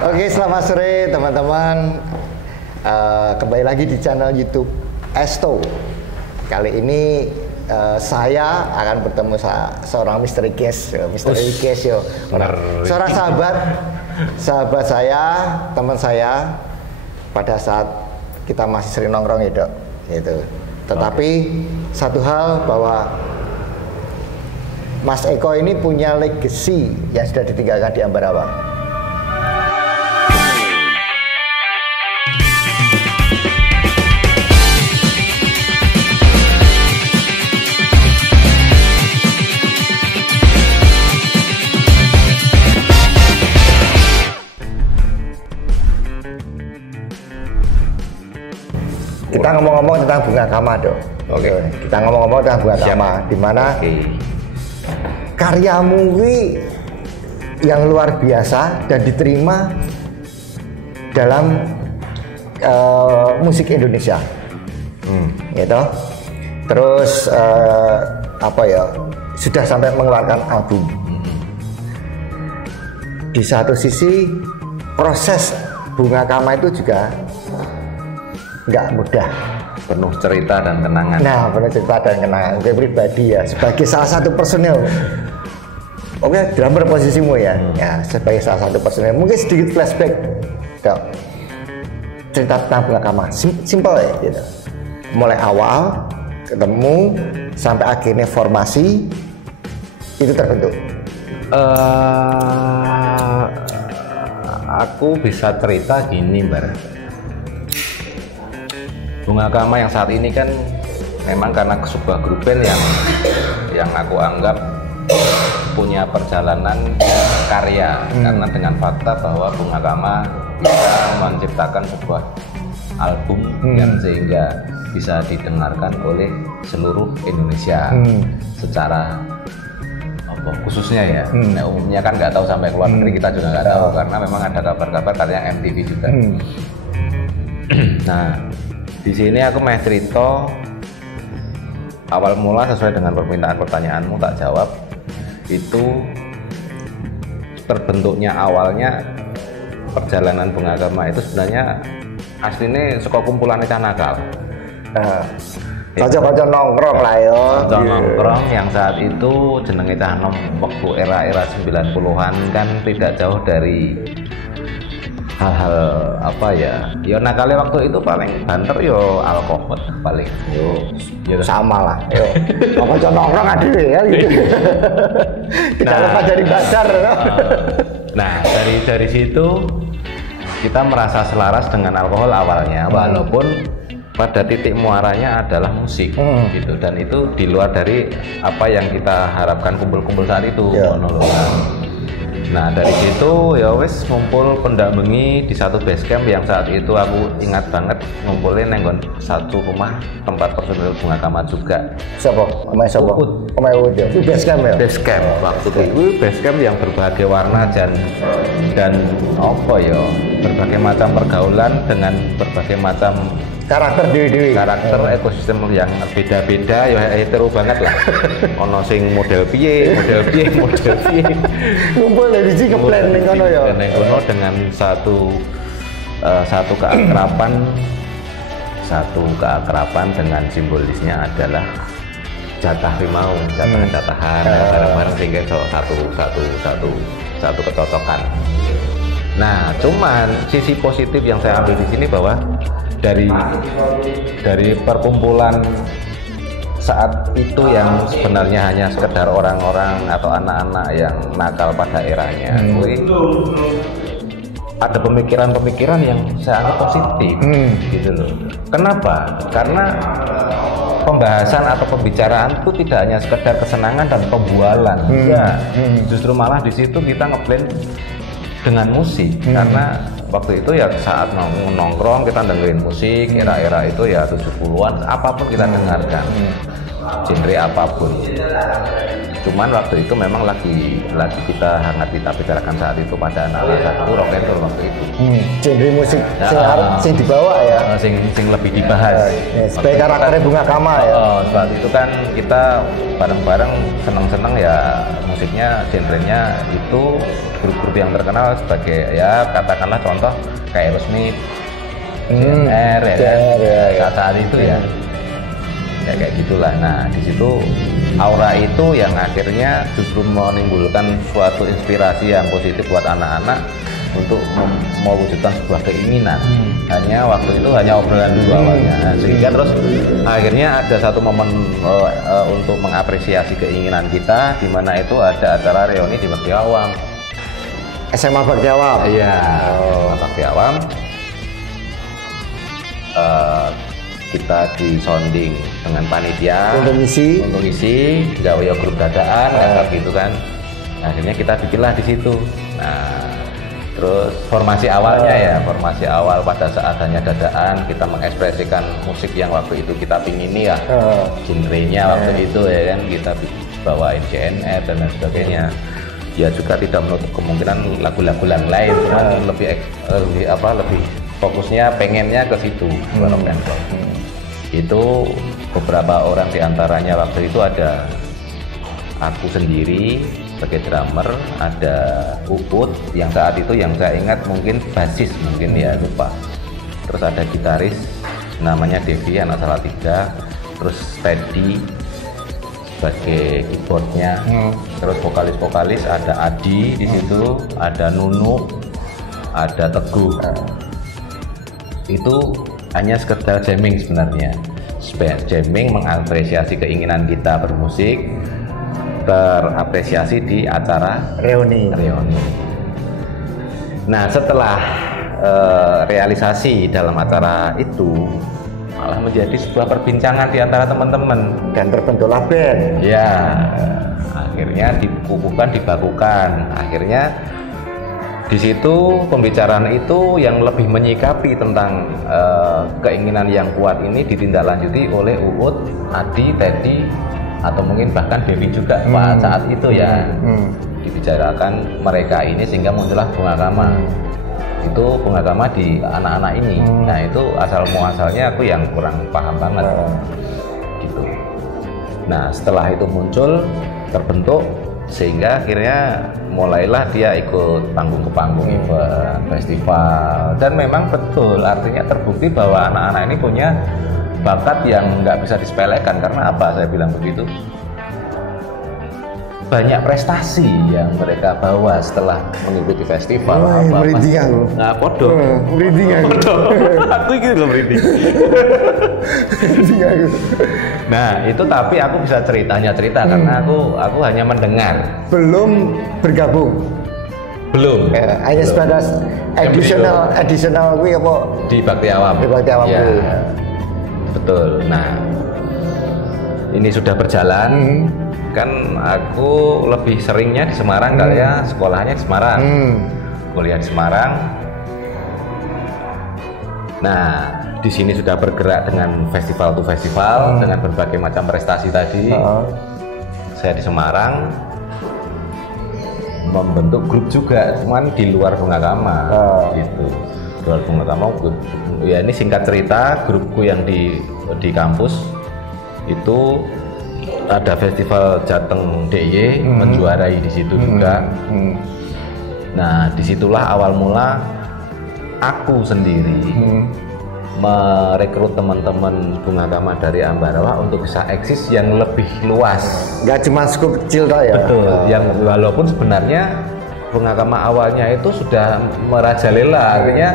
Oke, selamat sore teman-teman. Kembali lagi di channel YouTube Esto. Kali ini saya akan bertemu seorang misteri guest, yo. Seorang sahabat saya, teman saya pada saat kita masih sering nongkrong ya, Dok. Gitu. Tetapi satu hal bahwa Mas Eko ini punya legacy yang sudah ditinggalkan di Ambarawa. Kita ngomong-ngomong tentang Bunga Kama, Dok. Oke. Kita ngomong-ngomong tentang Bunga Kama, di mana karyamu yang luar biasa dan diterima dalam musik Indonesia, gitu. Terus sudah sampai mengeluarkan album. Di satu sisi proses Bunga Kama itu juga nggak mudah, penuh cerita dan kenangan. Nah, penuh cerita dan kenangan. Gue pribadi ya, sebagai salah satu personil. Oke, drummer posisimu ya. Ya, sebagai salah satu personil. Mungkin sedikit flashback, Dok. Cerita tentang Bunga Kama, simple ya, gitu. Mulai awal ketemu sampai akhirnya formasi itu terbentuk. Aku bisa cerita gini, Mbak. Bunga Kama yang saat ini kan memang karena sebuah grup band yang aku anggap punya perjalanan karya, karena dengan fakta bahwa Bunga Kama bisa menciptakan sebuah album yang sehingga bisa didengarkan oleh seluruh Indonesia secara khususnya ya. Nah, umumnya kan nggak tahu sampai keluar negeri, kita juga nggak tahu karena memang ada kabar-kabar katanya MTV juga. Nah, di sini aku mau cerita awal mula sesuai dengan permintaan pertanyaanmu, tak jawab. Itu terbentuknya awalnya perjalanan Bunga Kama itu sebenarnya aslinya suka kumpulan cah nakal. Kocok-kocok nongkrong lah yo. Kocok nongkrong yang saat itu jenenge cah nom waktu era 90-an kan tidak jauh dari hal-hal yo nakalnya waktu itu paling banter yo alkohol paling yo sama lah yo kocok nongkrong aduh ya gitu. Tidak lepas dari bazar. Nah, dari situ kita merasa selaras dengan alkohol awalnya, walaupun pada titik muaranya adalah musik gitu, dan itu di luar dari apa yang kita harapkan kumpul-kumpul saat itu. Nah, dari situ ya wis ngumpul pendak bengi di satu base camp yang saat itu aku ingat banget ngumpulin nenggon satu rumah tempat personil Bunga Kama juga. Siapa? Omai siapa? Omai Ud ya. Itu base camp ya? Base camp waktu itu base camp yang berbagai warna dan berbagai macam pergaulan dengan berbagai macam karakter karakter ekosistem yang beda-beda ya hetero banget lah. Ono sing model piye ngumpul dari sini ke plan ning kono ya. Dengan satu keakraban dengan simbolisnya adalah jatah rimau, jatahan bareng-bareng sehingga satu kecocokan. Nah, cuman sisi positif yang saya ambil di sini bahwa dari perkumpulan saat itu yang sebenarnya hanya sekedar orang-orang atau anak-anak yang nakal pada eranya, ada pemikiran-pemikiran yang saya anggap positif, gitu loh. Kenapa? Karena pembahasan atau pembicaraan itu tidak hanya sekedar kesenangan dan pembualan, justru malah di situ kita ngeblend dengan musik, karena waktu itu ya saat nongkrong kita dengerin musik era-era itu ya 70-an apapun kita dengarkan, genre apapun. Cuman waktu itu memang lagi kita hangat kita bicarakan saat itu pada anak-anak saat itu rock and roll waktu itu. Genre musik sing dibawa ya. Sing lebih dibahas. Sebagai karakternya Bunga Kama ya. Saat itu kan kita bareng-bareng seneng-seneng ya musiknya, genrenya itu grup-grup yang terkenal sebagai ya katakanlah contoh kayak Aerosmith, CNR ya kan saat itu ya. Ya kayak gitulah. Nah di situ aura itu yang akhirnya justru menimbulkan suatu inspirasi yang positif buat anak-anak untuk mewujudkan sebuah keinginan. Hanya waktu itu hanya obrolan dulu awalnya. Nah, sehingga terus akhirnya ada satu momen untuk mengapresiasi keinginan kita, di mana itu ada acara reuni di Bakti Awam. SMA Bakti Awam. Iya. Bakti Awam. Kita disonding dengan panitia untuk isi gawe grup dadaan kayak gitu kan. Nah, akhirnya kita bikinlah di situ. Nah, terus formasi formasi awal pada saat hanya dadaan kita mengekspresikan musik yang waktu itu kita pingini ya, genrenya waktu itu ya kan, kita bawain CNR dan lain sebagainya. Ya juga tidak menutup kemungkinan lagu-lagu yang lain, cuman lebih fokusnya pengennya ke situ. Itu beberapa orang diantaranya waktu itu ada aku sendiri sebagai drummer, ada Uput yang saat itu yang saya ingat mungkin basis mungkin ya lupa, terus ada gitaris namanya Devi anak Salatiga, terus Teddy sebagai keyboardnya, terus vokalis ada Adi di situ, ada Nunu, ada Teguh. Itu hanya sekedar jamming sebenarnya, jamming mengapresiasi keinginan kita bermusik, terapresiasi di acara reuni. Nah setelah realisasi dalam acara itu malah menjadi sebuah perbincangan di antara teman-teman dan terbentuklah band. Ya, akhirnya dibakukan. Akhirnya di situ pembicaraan itu yang lebih menyikapi tentang keinginan yang kuat ini ditindaklanjuti oleh Uut, Adi, Teddy, atau mungkin bahkan Dewi juga saat itu ya. Dibicarakan mereka ini sehingga muncullah Bunga Kama. Itu Bunga Kama di anak-anak ini. Nah itu asal muasalnya aku yang kurang paham banget gitu. Nah setelah itu muncul, terbentuk, sehingga akhirnya mulailah dia ikut panggung ke panggung, event, festival, dan memang betul artinya terbukti bahwa anak-anak ini punya bakat yang nggak bisa disepelekan. Karena apa saya bilang begitu? Banyak prestasi yang mereka bawa setelah mengikuti festival. Merinding aku. Nggak podo. Merinding aku. Aku gitu loh merinding. Nah itu tapi aku bisa cerita karena aku hanya mendengar. Belum bergabung. Belum. Hanya sebatas additional gue apa? Di Bakti Awam. Di Bakti Awam ya, dulu. Betul. Nah ini sudah berjalan. Kan aku lebih seringnya di Semarang kali ya, sekolahnya di Semarang, kuliah di Semarang. Nah di sini sudah bergerak dengan festival to festival, dengan berbagai macam prestasi tadi. Saya di Semarang membentuk grup juga, cuman di luar Bunga Kama gitu. Di luar Bunga Kama, ya ini singkat cerita, grupku yang di kampus itu ada festival Jateng DIY, menjuarai di situ juga. Nah disitulah awal mula aku sendiri merekrut teman-teman Bunga Kama dari Ambarawa untuk bisa eksis yang lebih luas. Nggak cuma skup kecil toh ya. Betul. Yang walaupun sebenarnya Bunga Kama awalnya itu sudah merajalela, artinya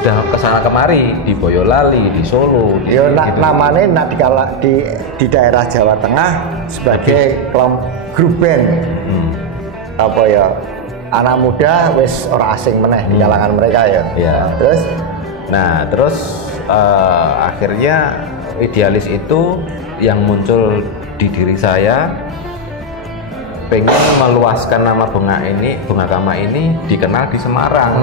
sudah kesana kemari di Boyolali, di Solo. Namanya di daerah Jawa Tengah sebagai kelompok grup band. Apa ya? Anak muda wis ora asing meneh di kalangan mereka ya. Terus akhirnya idealis itu yang muncul di diri saya, pengen meluaskan nama Bunga Kama ini dikenal di Semarang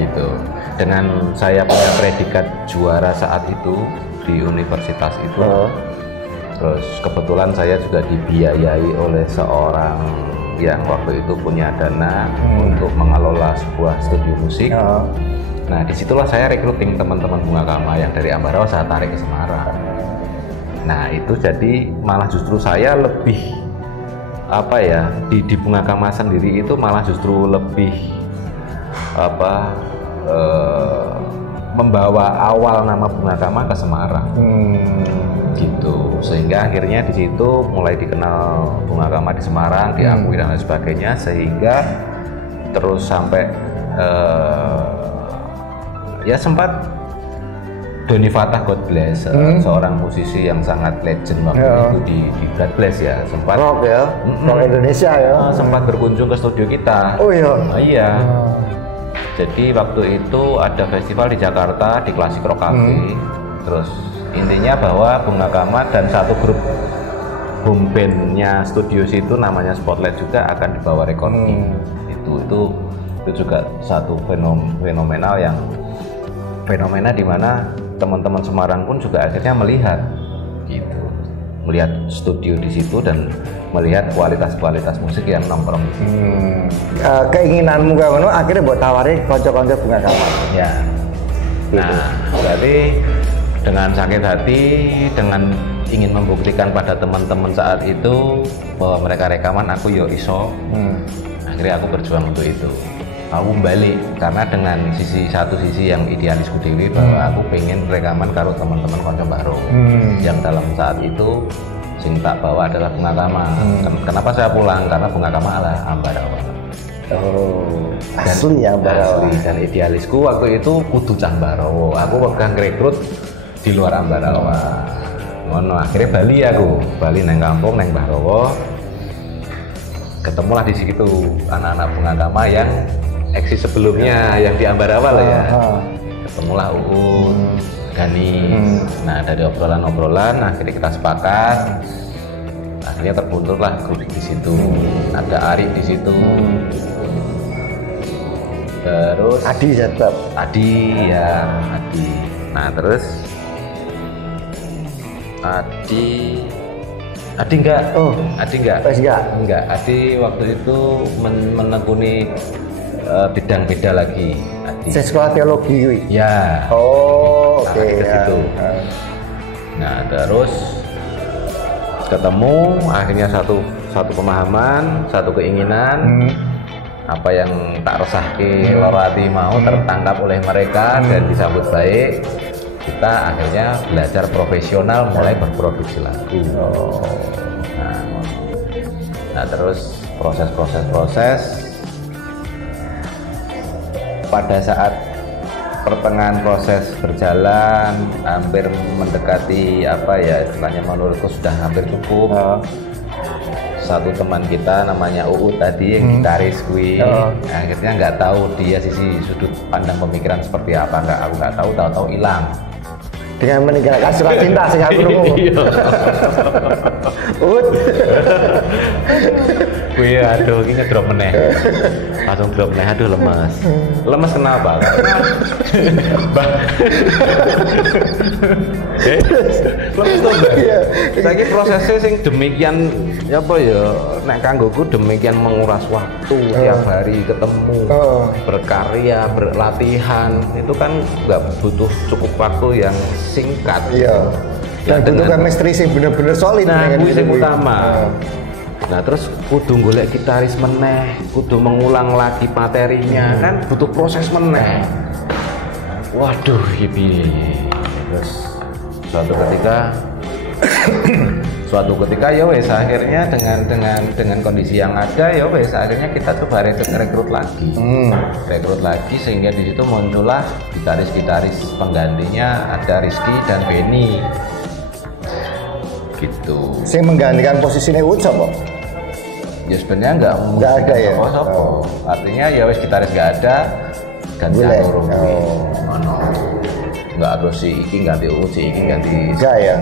gitu. Dengan saya punya predikat juara saat itu di universitas itu, Terus kebetulan saya juga dibiayai oleh seorang yang waktu itu punya dana untuk mengelola sebuah studio musik. Nah, disitulah saya rekruting teman-teman Bunga Kama yang dari Ambarawa, saya tarik ke Semarang. Nah, itu jadi malah justru saya lebih apa ya, di Bunga Kama sendiri itu malah justru lebih apa, membawa awal nama Bunga Kama ke Semarang. Gitu, sehingga akhirnya di situ mulai dikenal Bunga Kama di Semarang, diakui dan lain sebagainya, sehingga terus sampai ya sempat Doni Fatah, God bless, seorang musisi yang sangat legend waktu itu di God bless ya, sempat rock ya, rock Indonesia ya, sempat berkunjung ke studio kita. Oh iya. Iya. Jadi waktu itu ada festival di Jakarta di Classic Rock Cafe. Terus intinya bahwa Bunga Kama dan satu grup home bandnya studio situ namanya Spotlight juga akan dibawa recording. Itu juga satu fenomenal yang fenomena di mana teman-teman Semarang pun juga akhirnya melihat gitu, melihat studio di situ dan melihat kualitas musik yang nongkrong. Keinginanmu kamu akhirnya buat tawari konco-konco Bunga Kama. Ya. Nah, berarti dengan sakit hati, dengan ingin membuktikan pada teman-teman saat itu bahwa mereka rekaman, aku yo iso. Akhirnya aku berjuang untuk itu. Aku balik karena dengan satu sisi yang idealisku dewi bahwa aku pengen rekaman karo teman-teman konco baru yang dalam saat itu sing tak bawa adalah Bunga Kama. Kenapa saya pulang? Karena Bunga Kama adalah Ambarawa. Asli ya Ambarawa. Asli, dan idealisku waktu itu kudu cah Ambarawa. Aku pegang rekrut di luar Ambarawa. Ngono, akhirnya Bali neng kampung neng Ambarawa. Ketemulah di situ anak-anak Bunga Kama yang eksis sebelumnya yang di Ambarawa lah ya. Ketemulah Uut, Gani. Nah, dari obrolan-obrolan akhirnya kita sepakat. Akhirnya terbentuklah grup di situ. Ada Ari di situ. Terus Adi tetap. Adi. Nah, terus Adi enggak. Adi enggak. Enggak. Adi waktu itu menekuni bidang beda lagi. Adi. Saya sekolah teologi gue. Ya. Oke. Gitu. Nah, terus ketemu akhirnya satu pemahaman, satu keinginan. Apa yang tak resahke loro ati mau tertangkap oleh mereka dan disambut baik. Kita akhirnya belajar profesional mulai berproduksi lagu. Nah, terus proses pada saat pertengahan proses berjalan hampir mendekati apa ya istilahnya menurutku sudah hampir cukup. Satu teman kita namanya Uut tadi yang gitaris gue akhirnya nggak tahu dia sisi sudut pandang pemikiran seperti apa, aku nggak tahu hilang dengan meninggalkan surat cinta sih aku Uut. Wih, aduh, ini drop meneh. Langsung drop meneh, aduh lemas. Lemas kenapa? Lemas tuh, Mbak. Saiki prosesnya sing demikian ya apa ya, nek kanggoku demikian menguras waktu tiap hari ketemu, berkarya, berlatihan. Itu kan nggak butuh cukup waktu yang singkat. Iya. Dan butuh chemistry sing bener-bener solid. Nah, itu yang utama. Nah, terus kudu golek gitaris meneh, kudu mengulang lagi materinya, kan butuh proses meneh. Waduh, piye. Terus suatu ketika ya wes akhirnya dengan kondisi yang ada ya wes akhirnya kita coba rekrut lagi sehingga di situ muncullah gitaris penggantinya, ada Rizky dan Benny. Gitu. Saya menggantikan posisinya Uut siapa? Ya sebenarnya nggak ada ya. Artinya ya wes gitaris nggak ada, ganti loro. Nggak ada si iki ganti Uut, si iki ganti. Enggak ya.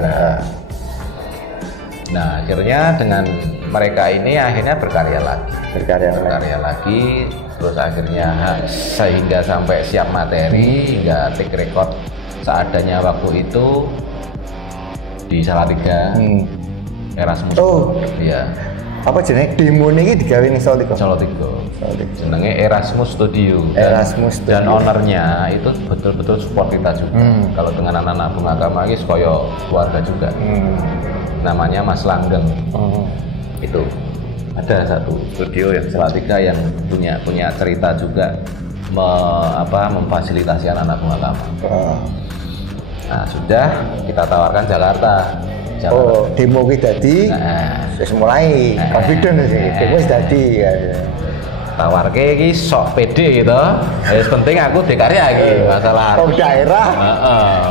Nah akhirnya dengan mereka ini akhirnya berkarya lagi, terus akhirnya sehingga sampai siap materi, hingga take record seadanya waktu itu di Salatiga. Erasmus. Oh. Iya. Apa jenenge demo niki digawe ning Solo Tigo? Solo Tigo. Jenenge Erasmus Studio. Erasmus Studio. Dan ownernya itu betul-betul support kita juga. Kalau dengan anak-anak bunga agama ini koyo keluarga juga. Namanya Mas Langgeng. Itu ada satu studio yang Salatiga yang punya cerita juga memfasilitasi anak-anak bunga agama. Nah, sudah kita tawarkan Jakarta. Oh, demo ki dadi wis mulai confident sih. Demo wis dadi ya. Tawarke iki sok pede gitu. Wis penting aku dikarya iki masalah. Tong daerah.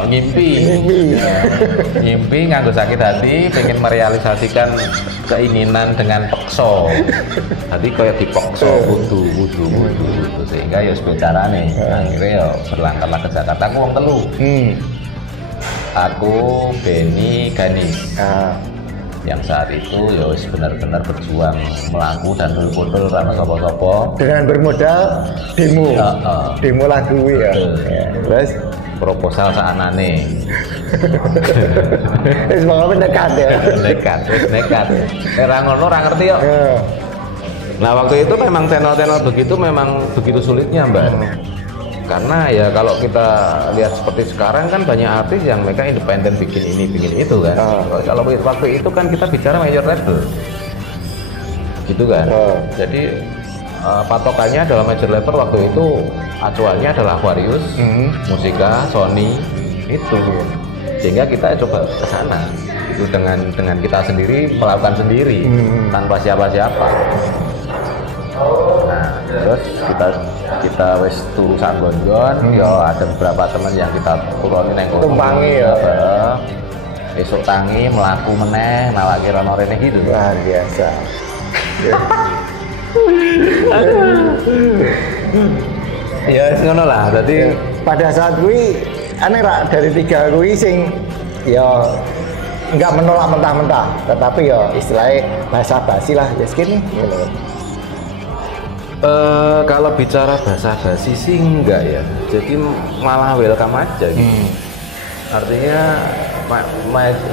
Ngimpi. Ngimpi nganggo sakit hati pengen merealisasikan keinginan dengan pekso. Tadi kayak dipaksa kudu sehingga ya carane. Akhirnya ya berangkatlah ke Jakarta aku wong telu. Aku Beni Ganis yang saat itu ya benar-benar berjuang melaku dan berfoto sama sopo-sopo dengan bermodal demo lagu ya. Terus proposal saanane wis monggo nekat ya. Nekat ora ngono ora ngerti yo. Nah waktu itu memang channel-channel begitu memang begitu sulitnya Mbak. Karena ya kalau kita lihat seperti sekarang kan banyak artis yang mereka independen bikin ini bikin itu kan. Kalau waktu itu kan kita bicara major label gitu kan. Jadi patokannya dalam major label waktu itu acuannya adalah Aquarius, Musika, Sony itu. Sehingga kita coba ke sana itu dengan kita sendiri melakukan sendiri tanpa siapa-siapa. Nah, terus kita wis turu sanggon-gon, ya ada beberapa teman yang kita turunin nang kono. Tumpangi ya. Esuk tangi melaku meneh nawake rono rene gitu. Luar biasa. Ya ngono lah. Dadi pada saat kuwi aneh rak dari 3 kuwi sing ya enggak menolak mentah-mentah, tetapi ya istilahnya bahasa basi lah ya segini gitu. Kalau bicara basa-basi sih enggak ya, jadi malah welcome aja gitu. Artinya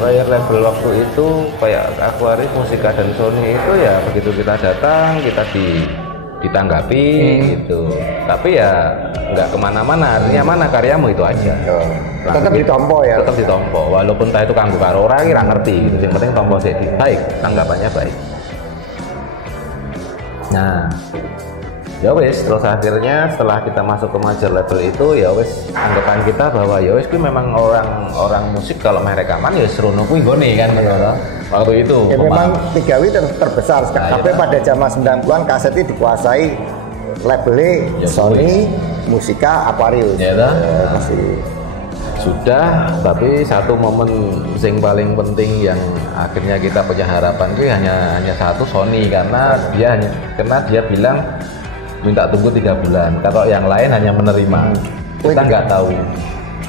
layar label waktu itu kayak Aquarius, Musika dan Sony itu ya begitu kita datang kita ditanggapi gitu, tapi ya nggak kemana-mana, artinya mana karyamu itu aja. Tetap ditompo ya. Tetap ditompo, walaupun entah itu kanggo karo ora kira ngerti gitu, yang penting tompo sih baik, tanggapannya baik. Nah ya wis, terus akhirnya setelah kita masuk ke major label itu ya wis anggapan kita bahwa ya wis kuwi memang orang musik kalau main rekaman ya serono kuwi gone kan waktu itu. Ya memang 3 terbesar sekarang. Tapi pada zaman 90-an kaset itu dikuasai labelnya ya, Sony, Musika, Aquarius. Ya dah. Masih sudah, tapi satu momen yang paling penting yang akhirnya kita punya harapan itu hanya satu, Sony, karena dia bilang minta tunggu 3 bulan. Kalau yang lain hanya menerima. Kita nggak tahu.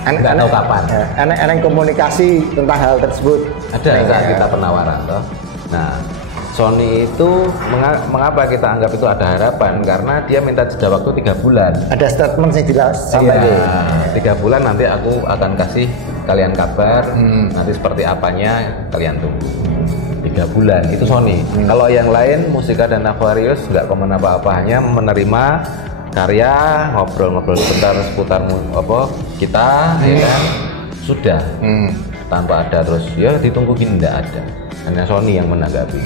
Nggak tahu kapan. Enak komunikasi tentang hal tersebut. Ada saat kita penawaran toh. Nah, Sony itu mengapa kita anggap itu ada harapan? Karena dia minta jeda waktu 3 bulan. Ada statement sih disampaikan. 3 bulan nanti aku akan kasih kalian kabar. Nanti seperti apanya kalian tunggu. 3 bulan itu Sony. Kalau yang lain Musika dan Aquarius nggak komen apa-apa, hanya menerima karya, ngobrol-ngobrol seputar kita, ya kan sudah tanpa ada terus ya ditunggu gini, nggak ada, hanya Sony yang menanggapi.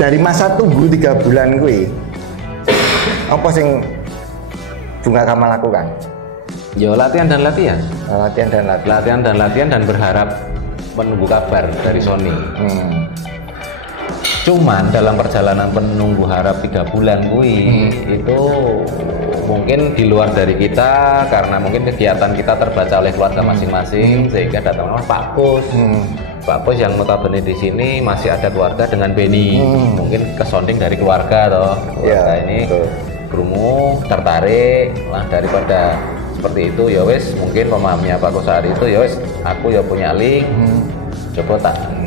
Dari masa tunggu 3 bulan gue apa sing Bunga Agama lakukan? Ya latihan dan latihan dan berharap menunggu kabar dari Sony. Cuman dalam perjalanan menunggu harap 3 bulan itu mungkin di luar dari kita, karena mungkin kegiatan kita terbaca oleh keluarga masing-masing, sehingga datanglah Pak Pus. Pak Pus yang notabene di sini masih ada keluarga dengan Beni, mungkin kesonding dari keluarga toh. Keluarga ini krungu tertarik lah, daripada seperti itu ya wes, mungkin pemahamnya Pak Pus saat itu ya wes, aku ya punya link, coba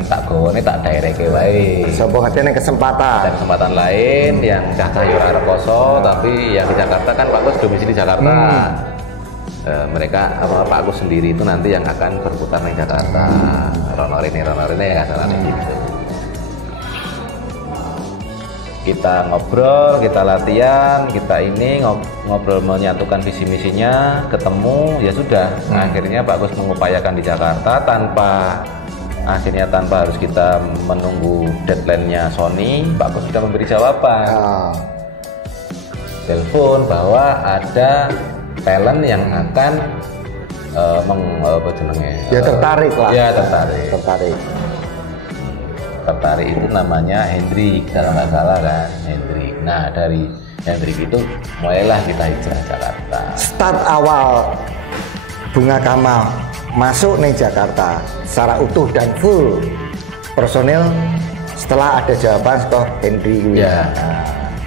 tak gone tak direct wae. Sopo katene kesempatan lain yang cacah yo ora rekoso, tapi yang di Jakarta kan Pak Gus domisili Jakarta. Mereka Pak Gus sendiri itu nanti yang akan berputar di Jakarta. Rono rene ya kasarane gitu. kita ngobrol, kita latihan, kita ini ngobrol menyatukan visi misinya, ketemu, ya sudah. Akhirnya Pak Gus mengupayakan di Jakarta tanpa harus kita menunggu deadline-nya Sony. Pak Gus sudah memberi jawaban. Telepon bahwa ada talent yang akan tertarik lah. Ya, tertarik itu namanya Hendrik, kalau nggak salah kan, Hendrik. Nah, dari Hendrik itu mulailah kita hijrah Jakarta. Start awal Bunga Kama masuk nih Jakarta secara utuh dan full personil setelah ada jawaban kok Hendrik. Ya,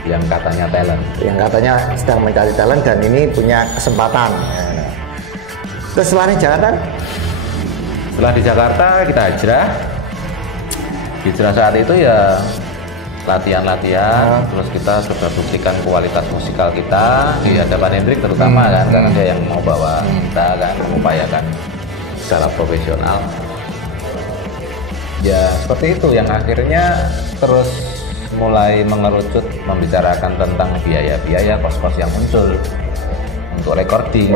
yang katanya talent. Yang katanya sedang mencari talent dan ini punya kesempatan. Terus setelah di Jakarta? Setelah di Jakarta kita hijrah saat itu ya latihan, terus kita sudah buktikan kualitas musikal kita di hadapan Hendrik terutama kan, karena dia yang mau bawa kita kan, mengupayakan secara profesional. Ya seperti itu yang akhirnya terus mulai mengerucut membicarakan tentang biaya-biaya, kos-kos yang muncul untuk recording.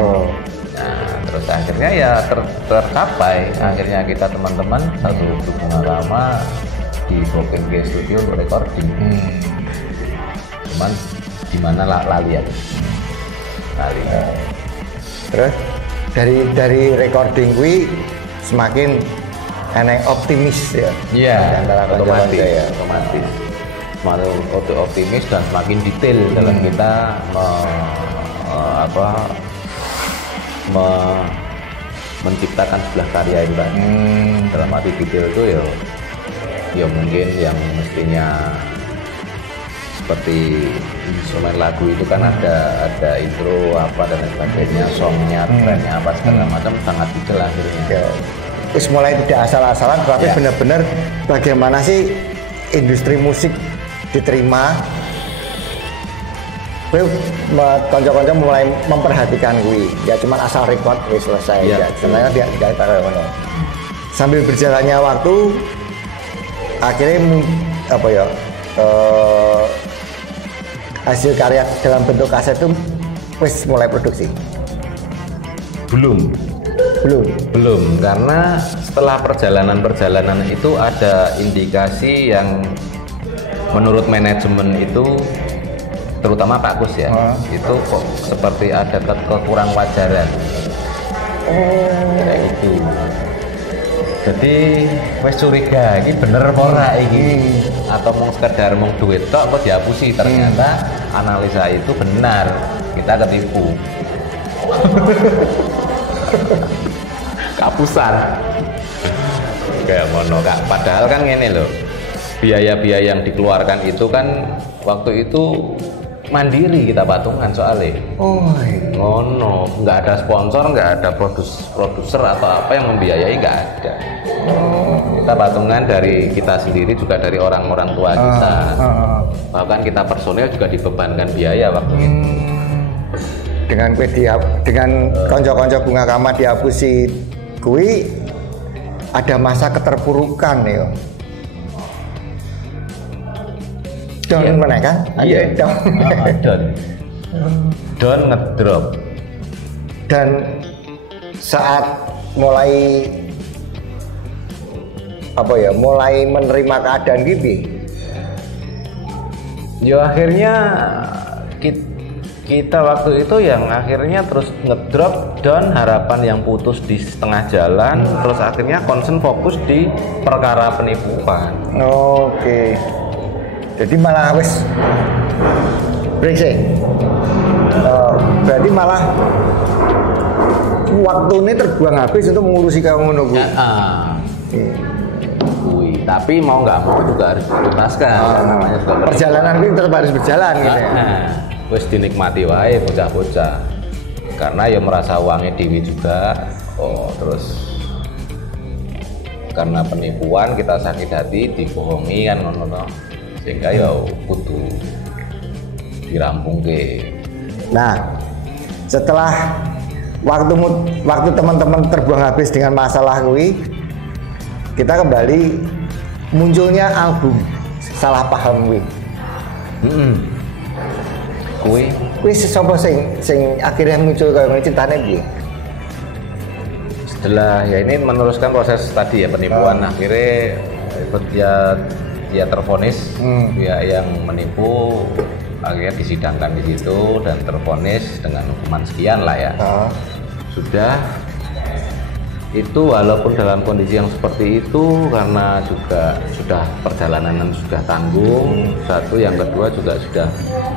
Nah, terus akhirnya ya tercapai. Akhirnya kita teman-teman satu Bunga Kama di booking ke studio untuk recording. Cuman gimana lali ya. Terus dari recording gue semakin enak optimis ya. Iya, otomatis. Semakin optimis dan semakin detail dalam kita menciptakan sebuah karya itu kan. Dalam arti detail itu ya mungkin yang mestinya seperti instrumen lagu itu kan ada intro apa dan sebagainya, songnya, trennya apa segala macam sangat detail akhirnya. Terus mulai tidak asal-asalan, tapi benar-benar bagaimana sih industri musik diterima. Konco-konco mulai memperhatikan gue, ya cuma asal record gue selesai ya. Sebenarnya dia taruh mana. Sambil berjalannya waktu, akhirnya hasil karya dalam bentuk kaset itu wis mulai produksi. Belum, karena setelah perjalanan itu ada indikasi yang menurut manajemen itu, terutama Pak Gus ya, itu kok seperti ada kekurang wajaran. Kayak itu. Jadi wes curiga, ini bener ora iki atau mau sekedar mau duit tok kok dihapusi. Ternyata analisa itu benar, kita ketipu. Kapusan. Kayak mono Kak, padahal kan gini loh. Biaya-biaya yang dikeluarkan itu kan waktu itu mandiri kita patungan soalnya. Ngono, nggak ada sponsor, nggak ada produser atau apa yang membiayai, nggak ada. Kita patungan dari kita sendiri, juga dari orang-orang tua kita. Bahkan kita personil juga dibebankan biaya waktu itu. Dengan konco-konco Bunga Kama dihapusi kui, ada masa keterpurukan ya. Down mana kan? Iya, down ngedrop. Dan saat mulai menerima keadaan gitu. Ya akhirnya kita waktu itu yang akhirnya terus ngedrop, down, harapan yang putus di setengah jalan, terus akhirnya concern fokus di perkara penipuan. Oke. Jadi malah wes break sih. Berarti malah waktu ini terbuang habis untuk mengurusi kamu menunggu. Tapi mau nggak mau juga harus dituntaskan. Perjalanan ini tetap harus berjalan gitu ya. Wes dinikmati wae bocah-bocah. Karena ya merasa uangnya dewi juga. Terus karena penipuan kita sakit hati, dibohongi kan ngono. Sehingga ya kudu dirampung ke. Nah, setelah waktu teman-teman terbuang habis dengan masalah kui, kita kembali munculnya album Salah Paham kui. Kuwi sapa sing akhirnya muncul kaya ngene ceritane piye? Setelah ya ini meneruskan proses tadi ya penipuan, akhirnya dia tervonis, pihak yang menipu akhirnya disidangkan di situ dan tervonis dengan hukuman sekian lah ya. Sudah itu walaupun dalam kondisi yang seperti itu, karena juga sudah perjalanan sudah tanggung, satu yang kedua juga sudah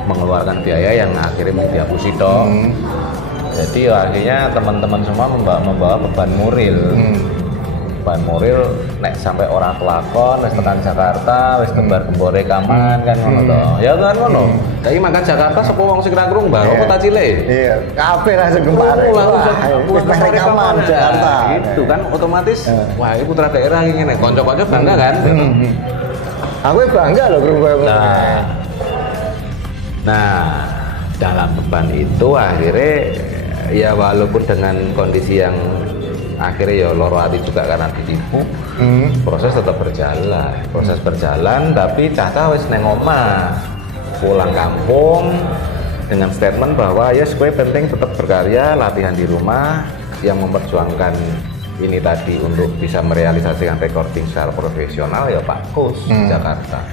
mengeluarkan biaya yang akhirnya dihapusi dong. Jadi akhirnya teman-teman semua membawa beban moral. Beban moral nek sampai orang kelakon wis tekan Jakarta wis gembar-gembore kaman kan ngono to. Ya kan ngono. Saiki mangkat Jakarta sapa wong sing ra krung mbah kota cilik. Iya, kabeh langsung gembare. Wis meh kaman Jakarta. Gitu kan otomatis wah ini putra daerah iki ngene. Kanca-kanca bangga kan. Aku bangga loh krung koyo ngono. Nah, dalam beban itu akhirnya ya walaupun dengan kondisi yang akhirnya ya loro hati juga karena ditipu, proses tetap berjalan, tapi cata wis neng omah pulang kampung dengan statement bahwa ya supaya penting tetap berkarya, latihan di rumah, yang memperjuangkan ini tadi untuk bisa merealisasikan recording secara profesional ya Pak Kus di Jakarta.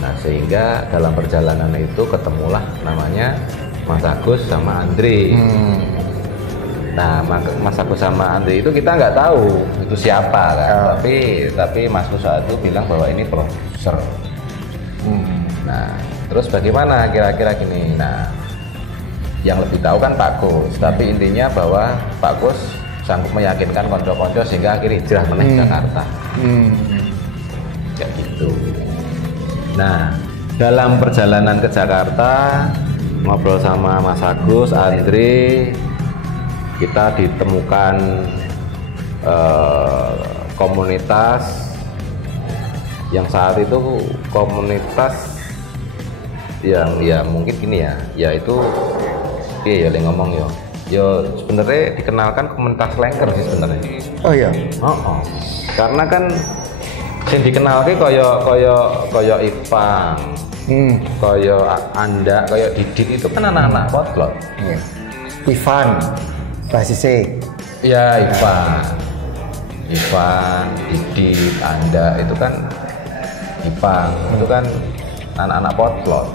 Nah sehingga dalam perjalanan itu ketemulah namanya Mas Agus sama Andre. Nah Mas Agus sama Andre itu kita nggak tahu itu siapa kan, tapi Mas Agus saat itu bilang bahwa ini produser. Nah terus bagaimana kira-kira gini? Nah yang lebih tahu kan Pak Kus, tapi intinya bahwa Pak Kus sanggup meyakinkan konco-konco sehingga akhirnya hijrah meneh Jakarta. Kayak gitu. Nah, dalam perjalanan ke Jakarta ngobrol sama Mas Agus, Andre, kita ditemukan komunitas yang saat itu komunitas yang ya mungkin gini ya, yaitu ya ngomong yo sebenarnya dikenalkan komunitas slanker sih sebenarnya. Oh iya. Karena kan yang dikenalke kaya Ipang, kaya Anda, kaya Didit itu kan anak-anak potlot. Ivan, basise. Ya Ivan, Didit, Anda itu kan Ipang, itu kan anak-anak potlot.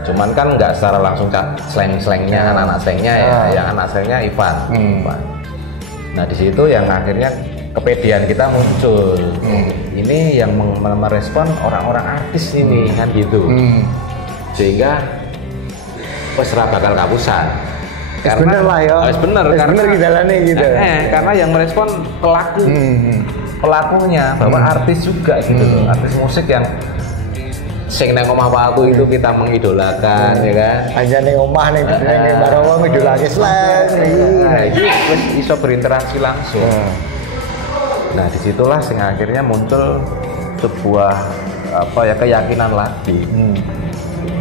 Cuman kan nggak secara langsung slang-slangnya anak-anak slangnya ya, yang anak slangnya Ivan. Nah di situ yang akhirnya kepedean kita muncul. Ini yang merespon orang-orang artis ini kan gitu. Sehingga ora bakal kapusan. Karena bener lah ya. Bener gidalane gitu. Karena yang merespon pelakunya bahwa artis juga gitu loh. Artis musik yang sing nang omah aku itu kita mengidolakan ya kan. Aja ning omah ning Barowo ngidolake slang. Nah, iki wis iso berinteraksi langsung. Nah, disitulah sing akhirnya muncul sebuah keyakinan lagi.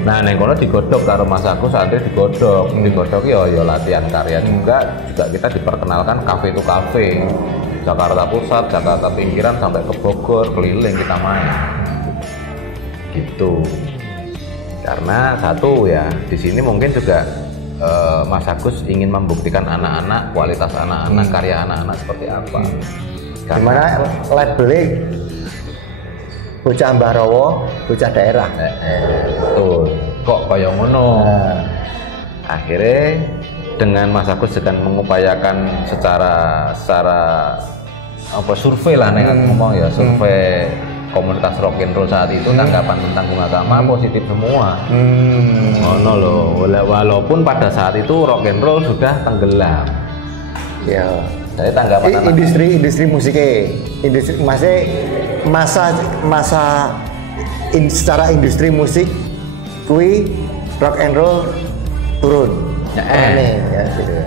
Nah, neng kono digodhog karo Mas Agus, akhirnya digodhog ya latihan karya juga kita diperkenalkan kafe itu kafe. Jakarta Pusat, Jakarta Pinggiran sampai ke Bogor keliling kita main. Gitu. Karena satu ya di sini mungkin juga Mas Agus ingin membuktikan anak-anak, kualitas anak-anak, karya anak-anak seperti apa. Gimana labelnya bocah Barowo, bocah daerah. Betul. Kok kaya ngono. Akhirnya dengan Mas Agus dengan mengupayakan secara survei lah ngomong ya, survei komunitas rock and roll saat itu tanggapan tentang Bunga Tama positif semua. Ngono loh. Walaupun pada saat itu rock and roll sudah tenggelam. Ya. Jadi tanggapan industri musiknya, secara industri musik, kui rock and roll turun. Ya gitu.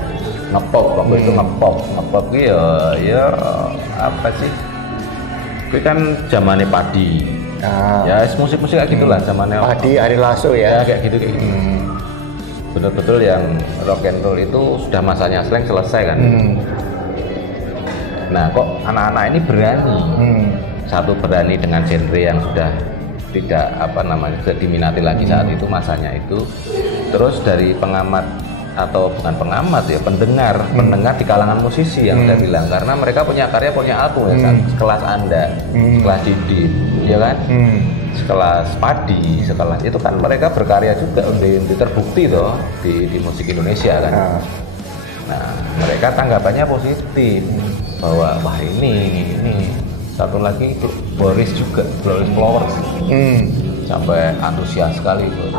Ngepop waktu itu ngepop ya apa sih? Itu kan zamannya Padi. Ya musik-musik kayak gitulah zamannya Padi, Ari Lasso ya. Kayak gitu. Betul-betul yang rock and roll itu sudah masanya slang selesai kan. Nah kok anak-anak ini berani. Satu berani dengan genre yang sudah tidak tidak diminati lagi saat itu masanya itu. Terus dari pengamat atau bukan pengamat ya, pendengar di kalangan musisi yang saya bilang, karena mereka punya karya, punya album ya, sekelas Anda, sekelas Didi, ya kan, sekelas Padi, sekelas itu kan mereka berkarya juga, udah terbukti toh di musik Indonesia kan. Nah, mereka tanggapannya positif bahwa wah ini satu lagi Boris Flowers sampai antusias sekali tuh.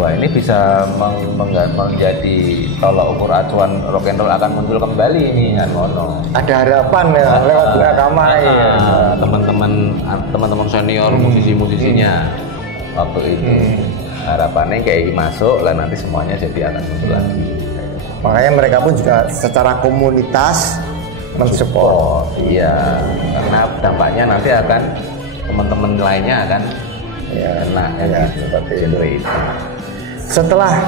Wah ini bisa menjadi tolak ukur acuan rock and roll akan muncul kembali ini kan mono. Ada harapan ya lewat Kamai ya. Teman-teman senior musisinya waktu itu harapannya kayak masuk lah, nanti semuanya jadi akan muncul lagi. Makanya mereka pun juga secara komunitas mensupport. Iya, karena dampaknya nanti akan teman-teman lainnya akan kena seperti itu. Setelah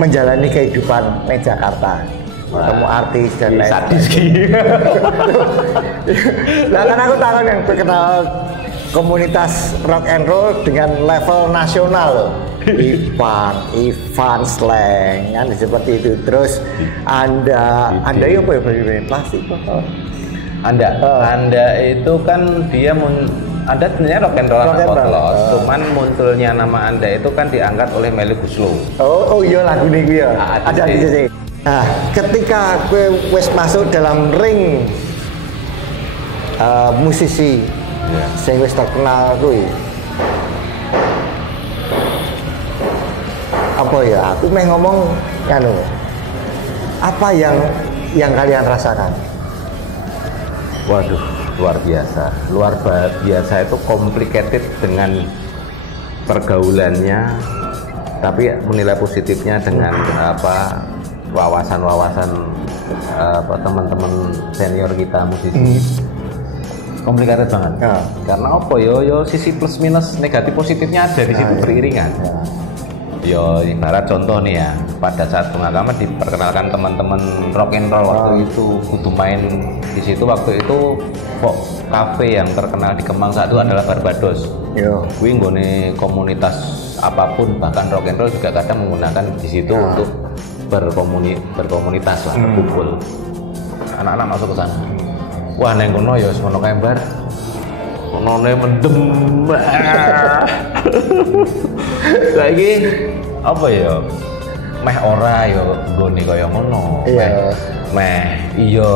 menjalani kehidupan di Jakarta, ketemu artis dan lain-lain. Nah kan aku tahu yang terkenal komunitas rock and roll dengan level nasional loh. Ivan Slang kan seperti itu. Terus Anda yang apa ya plastik botol. Anda itu kan dia Anda sebenarnya rock and roll anak potlot, cuman munculnya nama Anda itu kan diangkat oleh Melly Guslo. Oh iya lagu ini gue ya. Ada di sini. Nah, ketika gue wes masuk dalam ring musisi sing wis terkenal kuwi. Apa ya? Aku meh ngomong kanu. Apa yang kalian rasakan? Waduh, luar biasa itu complicated dengan pergaulannya, tapi menilai positifnya dengan wawasan teman-teman senior kita musisi. Complicated banget. Karena apa yo sisi plus minus negatif positifnya ada di situ beriringan. Yo ibarat contoh nih ya, pada saat pengalaman diperkenalkan teman-teman rock and roll waktu itu kudu main di situ waktu itu kok kafe yang terkenal di Kemang saat itu adalah Barbados. Kuwi nggone komunitas apapun bahkan rock and roll juga kadang menggunakan di situ untuk berkomunitas lah, berkumpul. Anak-anak masuk ke sana. Wah neng kono ya semono kembar. Konone mendem. Saiki apa ya? Meh ora ya nggone kaya ngono. Meh iya.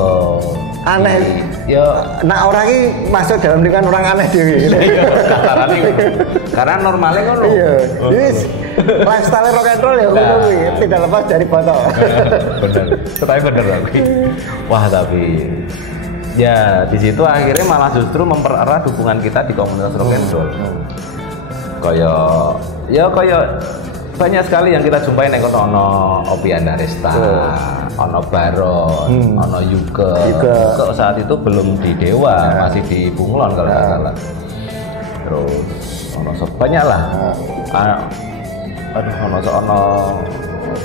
Aneh. Ya nek ora iki masuk dalam lingkungan orang aneh dhewe. Iya, kasarane ngono. Karena normalnya ngono. Iya. Wis lifestyle rock and roll ya ngono kuwi, tidak lepas dari botol. Bener. Tapi bener kuwi. Wah tapi ya di situ akhirnya malah justru mempererat hubungan kita di komunitas rock and roll. Kayak banyak sekali yang kita jumpai neng kono, ono Opi Andaresta, ono Baron, ono Yuke saat itu belum di Dewa, masih di Bunglon kalau nggak salah. Terus ono banyak lah. Ono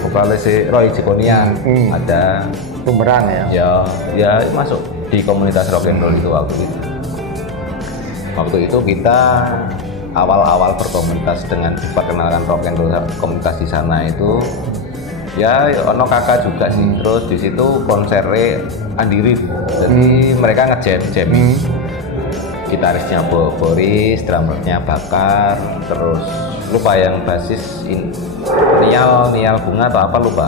vokalis Roy Jikonian ada. Bumerang ya. Ya masuk di komunitas rock and roll itu waktu itu kita awal-awal berkomunitas dengan diperkenalkan rock and roll komunitas di sana itu ya ono kakak juga sih. Terus di situ konsernya Andi Rif, jadi mereka ngejam gitarisnya Boris, drummernya Bakar, terus lupa yang basis Nial Bunga atau apa lupa,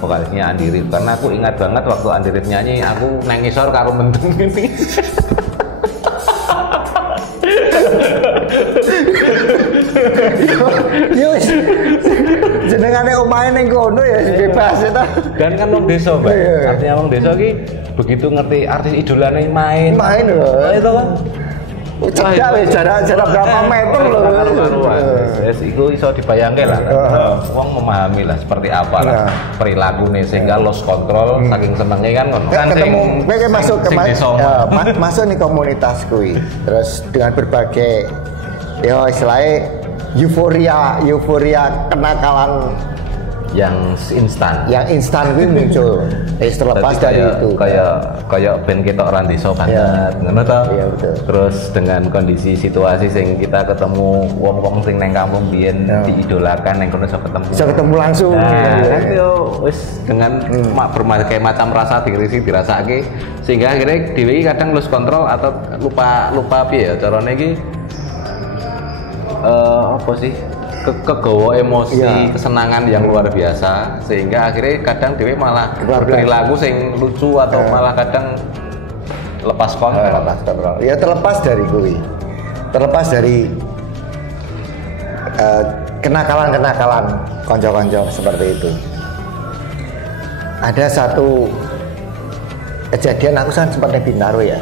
vokalisnya Andi Rif. Karena aku ingat banget waktu Andi Rif nyanyi aku nang ngisor karo mendem ini. Yus, jenengane omahe ning kono ya bebas ya. Dan kan wong desa, Mbak. Artinya wong desa ki begitu ngerti artis idolane main lho. Itu kan. Cedak wis jarak berapa meter lho. Wes iku iso dibayangke lah. Wong memahami lah seperti apa lah perilakune sehingga lost control saking senenge kan ngono. Kan ketemu kowe masuk ke masuk nih komunitas kuwi. Terus dengan berbagai ya istilahnya euforia kenakalan yang instan. Yang instan gue muncul. Terlepas dari itu. Kayak band ketok randiso banget, ngono to. Iya betul. Terus dengan kondisi situasi sing kita ketemu wong-wong sing neng kampung biyen diidolakan neng kono iso ketemu. Bisa ketemu langsung. Nah, kan yo wis dengan berbagai macam rasa dirasake sehingga akhirnya dhewe kadang lose kontrol atau lupa piye ya carane iki apa sih? Kegawa emosi, kesenangan yang luar biasa sehingga akhirnya kadang dewe malah berperilaku sing lucu atau malah kadang lepas kontrol. Ya terlepas dari gue, terlepas dari kenakalan konco-konco seperti itu. Ada satu kejadian aku kan sempat di Bintaro ya.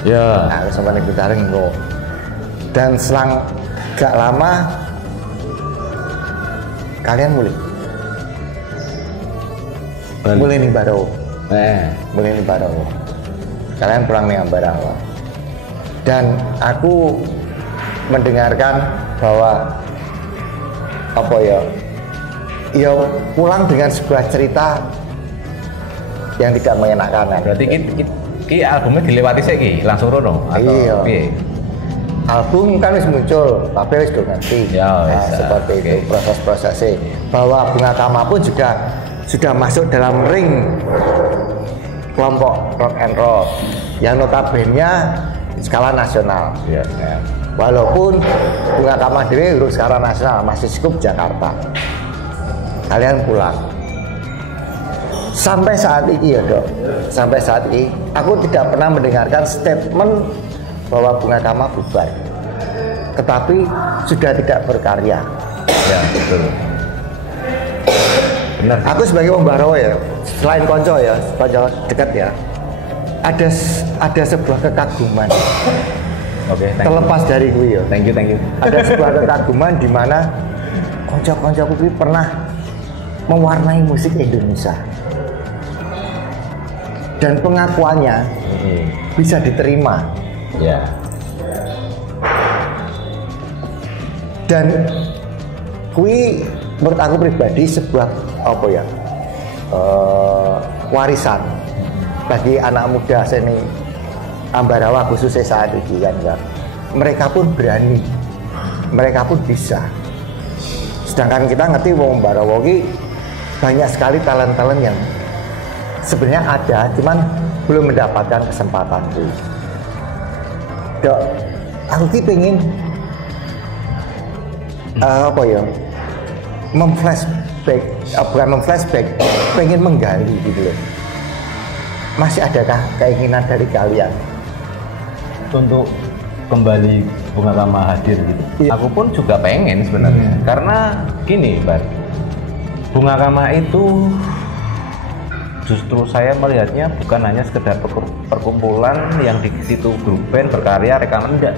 Ya. Nah, aku sempat di Bintaro dan selang gak lama kalian mulai nih baru, mulai nih baru. Kalian pulang nih baru. Dan aku mendengarkan bahwa apa ya pulang dengan sebuah cerita yang tidak mengenakan. Berarti ki albumnya dilewati sih langsung rono atau piye? Album kan wis muncul, tapi wis do ngerti. Seperti itu proses-prosesnya. Bahwa Bunga Kama pun juga sudah masuk dalam ring kelompok rock and roll yang notabene skala nasional. Walaupun Bunga Kama dewe urus skala nasional, masih cukup Jakarta. Kalian pulang. Sampai saat ini ya Dok, sampai saat ini aku tidak pernah mendengarkan statement bahwa Bunga Kama bubar, tetapi sudah tidak berkarya. Ya betul. Benar. Aku sebagai wong Baro ya, selain konco ya, konco dekat ya, ada sebuah kekaguman. Terlepas dari gue ya. Thank you. Ada sebuah kekaguman di mana konco-koncoku gue pernah mewarnai musik Indonesia. Dan pengakuannya bisa diterima. Ya. Dan kui menurut aku pribadi sebuah warisan bagi anak muda seni Ambarawa khususnya saat ini kan. Mereka pun berani, mereka pun bisa. Sedangkan kita ngerti wong Ambarawa ini banyak sekali talent-talent yang sebenarnya ada, cuman belum mendapatkan kesempatan itu. Dok, aku ki pengen memflashback, pengen menggali gitu loh. Masih adakah keinginan dari kalian untuk kembali Bunga Kama hadir gitu? Iya. Aku pun juga pengen sebenarnya, karena gini, Mbak, Bunga Kama itu justru saya melihatnya bukan hanya sekedar perkumpulan yang di situ grup band berkarya rekaman, enggak.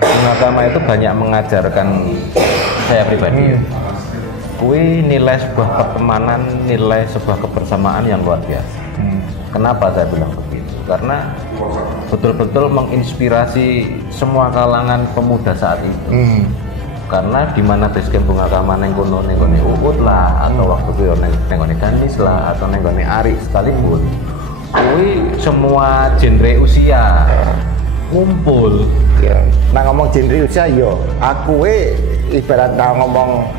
Bunga Kama itu banyak mengajarkan saya pribadi. Kui nilai sebuah pertemanan, nilai sebuah kebersamaan yang luar biasa. Kenapa saya bilang begitu? Karena betul-betul menginspirasi semua kalangan pemuda saat itu. Karena di mana basecamp Bunga Kama nengkono Uut lah, atau waktu itu nengkono Ganis lah, atau nengkono Ari sekalipun, kui semua genre usia ngumpul. Nah ngomong genre usia yo, aku ibarat ngomong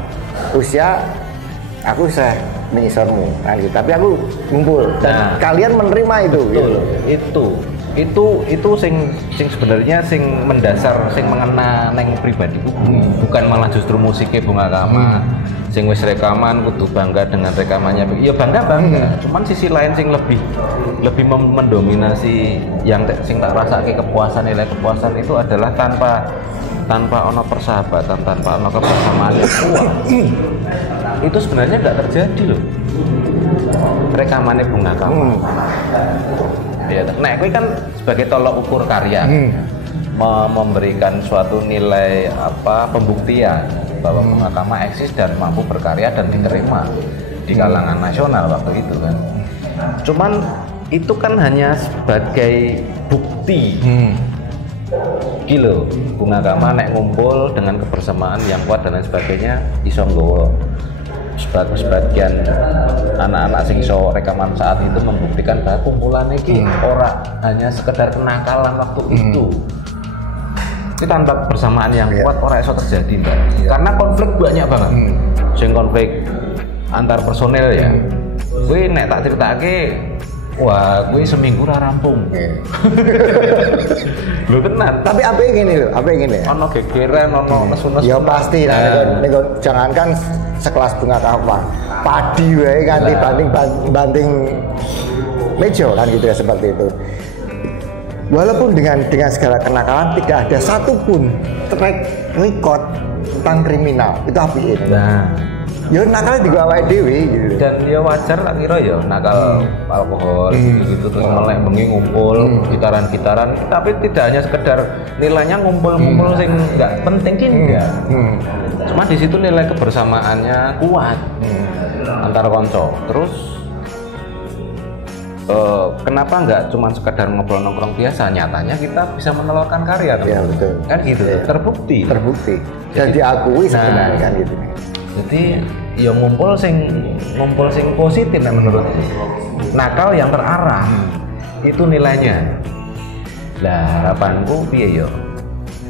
usia, aku saya mengisormu, tapi aku ngumpul dan kalian menerima itu. Betul, itu sing sebenarnya sing mendasar, sing mengena neng pribadiku, bukan malah justru musiknya Bunga Kama. Sing wis rekaman kudu bangga dengan rekamannya. Ya bangga. Cuman sisi lain sing lebih mendominasi yang sing tak rasake kepuasan, nilai kepuasan itu adalah tanpa ono persahabatan, tanpa ono kebersamaan yang kuat. Itu sebenarnya nggak terjadi loh. Rekamannya Bunga Kama. Ya, nah, ini kan sebagai tolok ukur karya, memberikan suatu nilai pembuktian bahwa Bunga Kama eksis dan mampu berkarya dan diterima di kalangan nasional waktu itu kan. Cuman itu kan hanya sebagai bukti. Kilo Bunga Kama nek ngumpul dengan kebersamaan yang kuat dan lain sebagainya iso nggawa sebagian anak-anak sing iso rekaman saat itu membuktikan bahwa kumpulan ini ora hanya sekedar kenakalan waktu itu. Ini tanpa bersamaan yang kuat ora iso terjadi, Mbak. Karena konflik banyak banget. Sing konflik antar personel ya. Kuwi nek tak critakake, wah, kuwi seminggu ora rampung. Lho tenan. Tapi apa yang ini loh? Apa yang ini? Ono gegeran, ono nesu-nesu. Ya pasti lah. Jangankan sekelas Bunga Kama, padi wae kan banting meja kan gitu ya, seperti itu. Walaupun dengan segala kenakalan tidak ada satupun track record tentang kriminal itu apiin. Nah, ya nakal di awake dhewe gitu. Dan ya wajar tak kira ya nakal alkohol gitu terus melek bengi ngumpul gitaran-gitaran, tapi tidak hanya sekedar nilainya ngumpul-ngumpul sing enggak penting enggak. Cuma di situ nilai kebersamaannya kuat antara konco. Terus kenapa nggak cuma sekedar ngobrol nongkrong biasa, nyatanya kita bisa menelurkan karya ya, betul. Kan gitu, terbukti dan diakui sebenarnya kan gitu. Jadi ya ngumpul sing positif ya menurutku. Nakal yang terarah itu nilainya. Lah harapanku piye yo?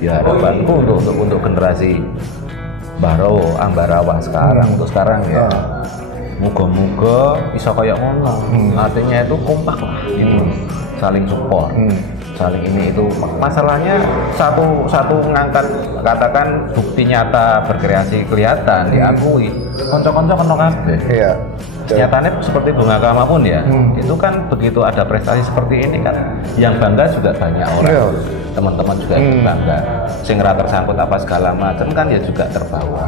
Ya harapanku untuk generasi baru Ambarawa sekarang untuk sekarang ya. Moga-moga bisa kayak ngono. Artinya itu kompak lah gitu. Saling support. Saling ini itu. Masalahnya satu ngangkat katakan bukti nyata berkreasi kelihatan diakui. Konco-konco kena kabeh. Iya. Nyatanya seperti Bunga Kama pun ya. Itu kan begitu ada prestasi seperti ini kan yang bangga juga banyak orang. Teman-teman juga bangga. Sing ra tersangkut apa segala macam kan ya juga terbawa.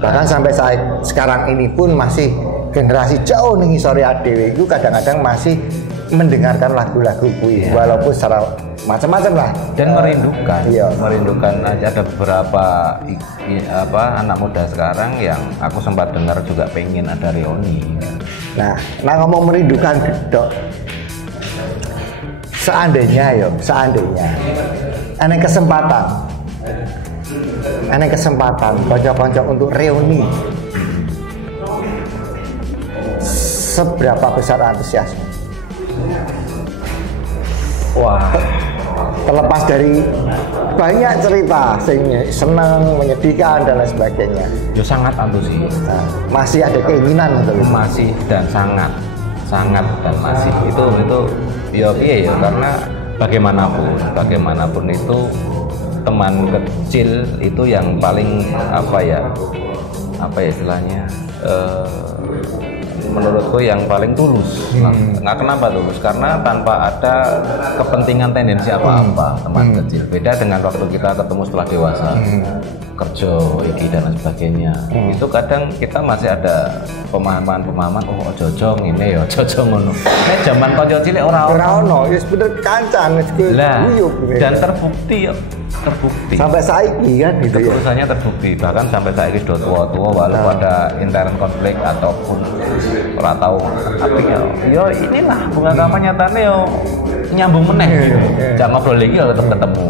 Bahkan sampai saat sekarang ini pun masih generasi jauh nih sore adewe itu kadang-kadang masih mendengarkan lagu-lagu kuwi walaupun secara macam-macam lah dan merindukan. Iya, merindukan aja. Ada beberapa anak muda sekarang yang aku sempat dengar juga pengen ada reuni. Nah ngomong merindukan Dok, seandainya ada kesempatan konco-konco untuk reuni, seberapa besar antusiasme? Wah, terlepas dari banyak cerita senang, menyedihkan dan lain sebagainya. Ya sangat antusias. Nah, masih ada keinginan untuk itu. Masih dan sangat dan masih itu ya piye ya, karena bagaimanapun itu teman kecil itu yang paling apa ya istilahnya menurutku yang paling tulus. Nah, kenapa tulus? Karena tanpa ada kepentingan tendensi apa-apa teman kecil. Beda dengan waktu kita ketemu setelah dewasa, kerja, iki dan sebagainya. Itu kadang kita masih ada pemahaman, oh jojong ini ya, jojong ngono. Nek zaman kanca cilik ora ono, wis bener kancan wis guyub. Dan terbukti. Sampai saiki kan gitu ya. Keputusannya terbukti, bahkan sampai saiki sudah tua-tua walaupun ada intern konflik ataupun ora tahu tapi ya inilah Bunga Kama nyatane yo nyambung meneh. Jangan ngobrol lagi kalau tetap ketemu.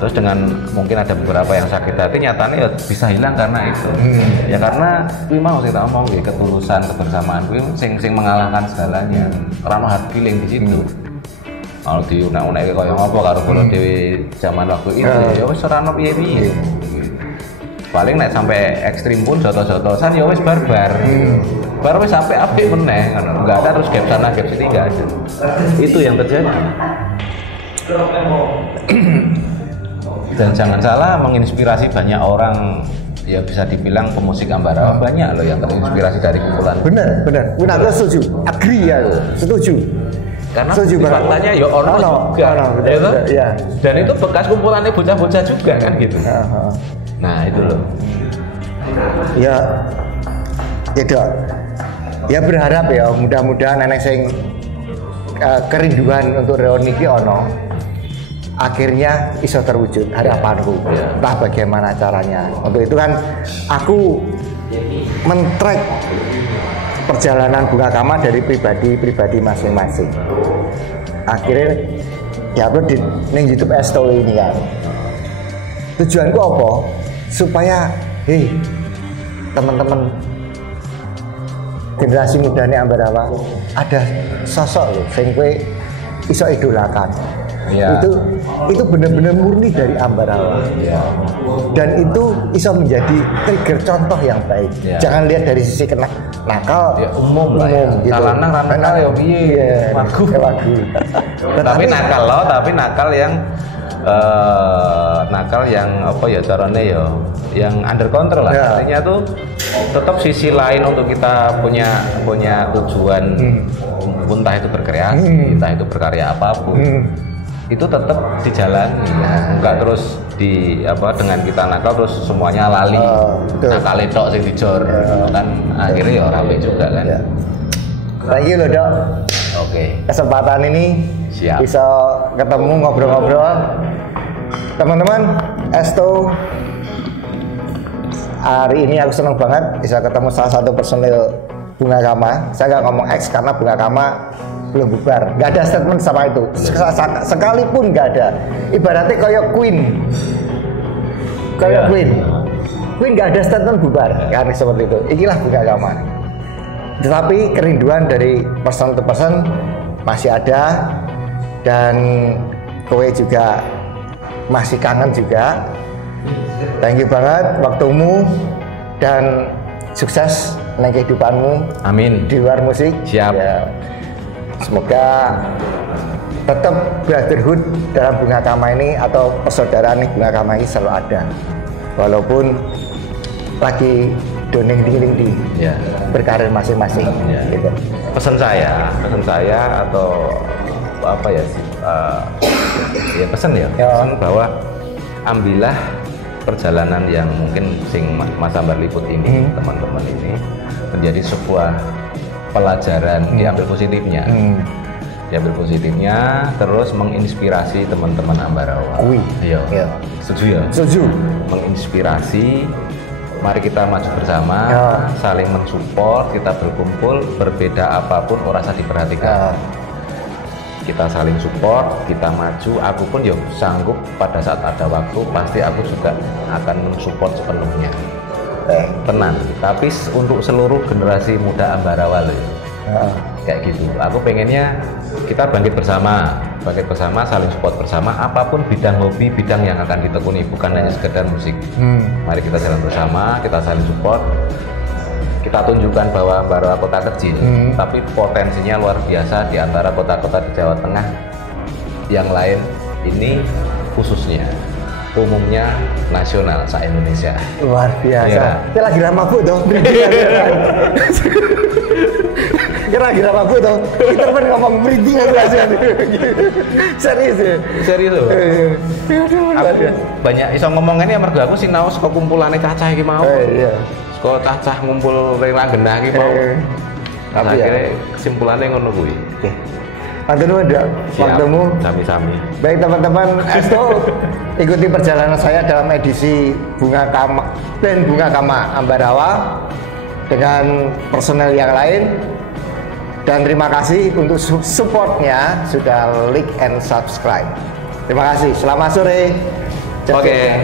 Terus dengan mungkin ada beberapa yang sakit hati nyatane ya bisa hilang karena itu. Ya karena kuwi mau kita ngomong ya ketulusan, kebersamaan kuwi sing mengalahkan segalanya. Ora ono hard feeling di situ. Kalau diunek-unek kaya ngopo karo kula dhewe zaman waktu itu ya wis ora ono piye-piye. Paling nek sampai ekstrim pun jotos-jotosan ya wis barbar. Baru wis sampai apik meneh ngono. Enggak ada terus gap sana gap sini enggak ada. Itu yang terjadi. Dan jangan salah menginspirasi banyak orang, ya bisa dibilang pemusik Ambarawa banyak loh yang terinspirasi dari kumpulan. Benar. Benar setuju. Agree ya, setuju. Karena faktanya ya orang juga, ya. Dan itu bekas kumpulannya bocah-bocah juga kan gitu. Nah itu loh. Ya berharap ya mudah-mudahan nenek sing kerinduan untuk reuni ki ono akhirnya iso terwujud harapanku. Entah bagaimana caranya. Untuk itu kan aku men-track perjalanan Bunga Kama dari pribadi masing-masing. Akhirnya diupload di YouTube Esto ini kan. Tujuanku apa? Supaya teman-teman generasi muda ini Ambarawa ada sosok loh sing kowe iso idolakan. Iya. Itu benar-benar murni dari Ambarawa. Iya. Dan itu bisa menjadi trigger contoh yang baik. Iya. Jangan lihat dari sisi kena nakal, Ya, umum lah ya. gitu. Lanang ra nakal ya piye? Wagu. Tapi nakal yang nakal yang apa ya caranya ya yang under control lah. Ya. Artinya tuh tetap sisi lain untuk kita punya tujuan entah itu berkreasi, entah itu berkarya apapun. Itu tetap dijalani, enggak terus dengan kita nakal terus semuanya lali, nakal tok sing dijor, kan akhirnya ya rame juga kan. Ya. Thank you loh Dok. Oke. Kesempatan ini Siap. bisa ketemu ngobrol-ngobrol. Teman-teman, Esto hari ini aku senang banget bisa ketemu salah satu personil Bunga Kama. Saya nggak ngomong X karena Bunga Kama belum bubar, nggak ada statement sama itu. Sekalipun nggak ada. Ibaratnya kayak Queen, Queen nggak ada statement bubar, kan seperti itu. Inilah Bunga Kama. Tetapi kerinduan dari person to person masih ada, dan kowe juga masih kangen juga. Thank you banget waktumu dan sukses dalam kehidupanmu. Amin. Di luar musik. Siap. Ya. Semoga tetap brotherhood dalam Bunga Kama ini atau persaudaraan Bunga Kama ini selalu ada, walaupun lagi doning ding Ya. berkarir masing-masing. Ya. Gitu. Pesan saya atau apa ya pesan bahwa ambillah perjalanan yang mungkin Mas Ambar Liput ini, teman-teman ini menjadi sebuah pelajaran, diambil positifnya, terus menginspirasi teman-teman Ambarawa. Iya. Setuju ya? Setuju. Menginspirasi. Mari kita maju bersama, saling mensupport, kita berkumpul, berbeda apapun, ora usah diperhatikan. Kita saling support, kita maju. Aku pun ya sanggup pada saat ada waktu, pasti aku juga akan mensupport sepenuhnya. Tenang, tapi untuk seluruh generasi muda Ambarawa loh, kayak gitu. Aku pengennya kita bangkit bersama, saling support bersama. Apapun bidang hobi, bidang yang akan ditekuni, bukan hanya sekedar musik. Mari kita jalan bersama, kita saling support. Kita tunjukkan bahwa Ambarawa kota kecil, tapi potensinya luar biasa di antara kota-kota di Jawa Tengah yang lain. Ini khususnya. Umumnya nasional se-Indonesia. Luar biasa. Ya. Kita lagi lama bu dong. Kita lagi lama bu dong. Kita pun ngomong breeding aja. Serius ya. Serius loh. Aku banyak iso ngomongnya mergo aku sinau saka kumpulane cacah iki mau. Iya. Saka cacah ngumpul ring langgenah iki mau. Tapi akhirnya kesimpulannya ngono kuwi. Oke. Matur nuwun, waktumu. Sami-sami. Baik teman-teman, Esto ikuti perjalanan saya dalam edisi Bunga Kama dan Bunga Kama Ambarawa dengan personel yang lain. Dan terima kasih untuk supportnya, sudah like and subscribe. Terima kasih. Selamat sore. Oke.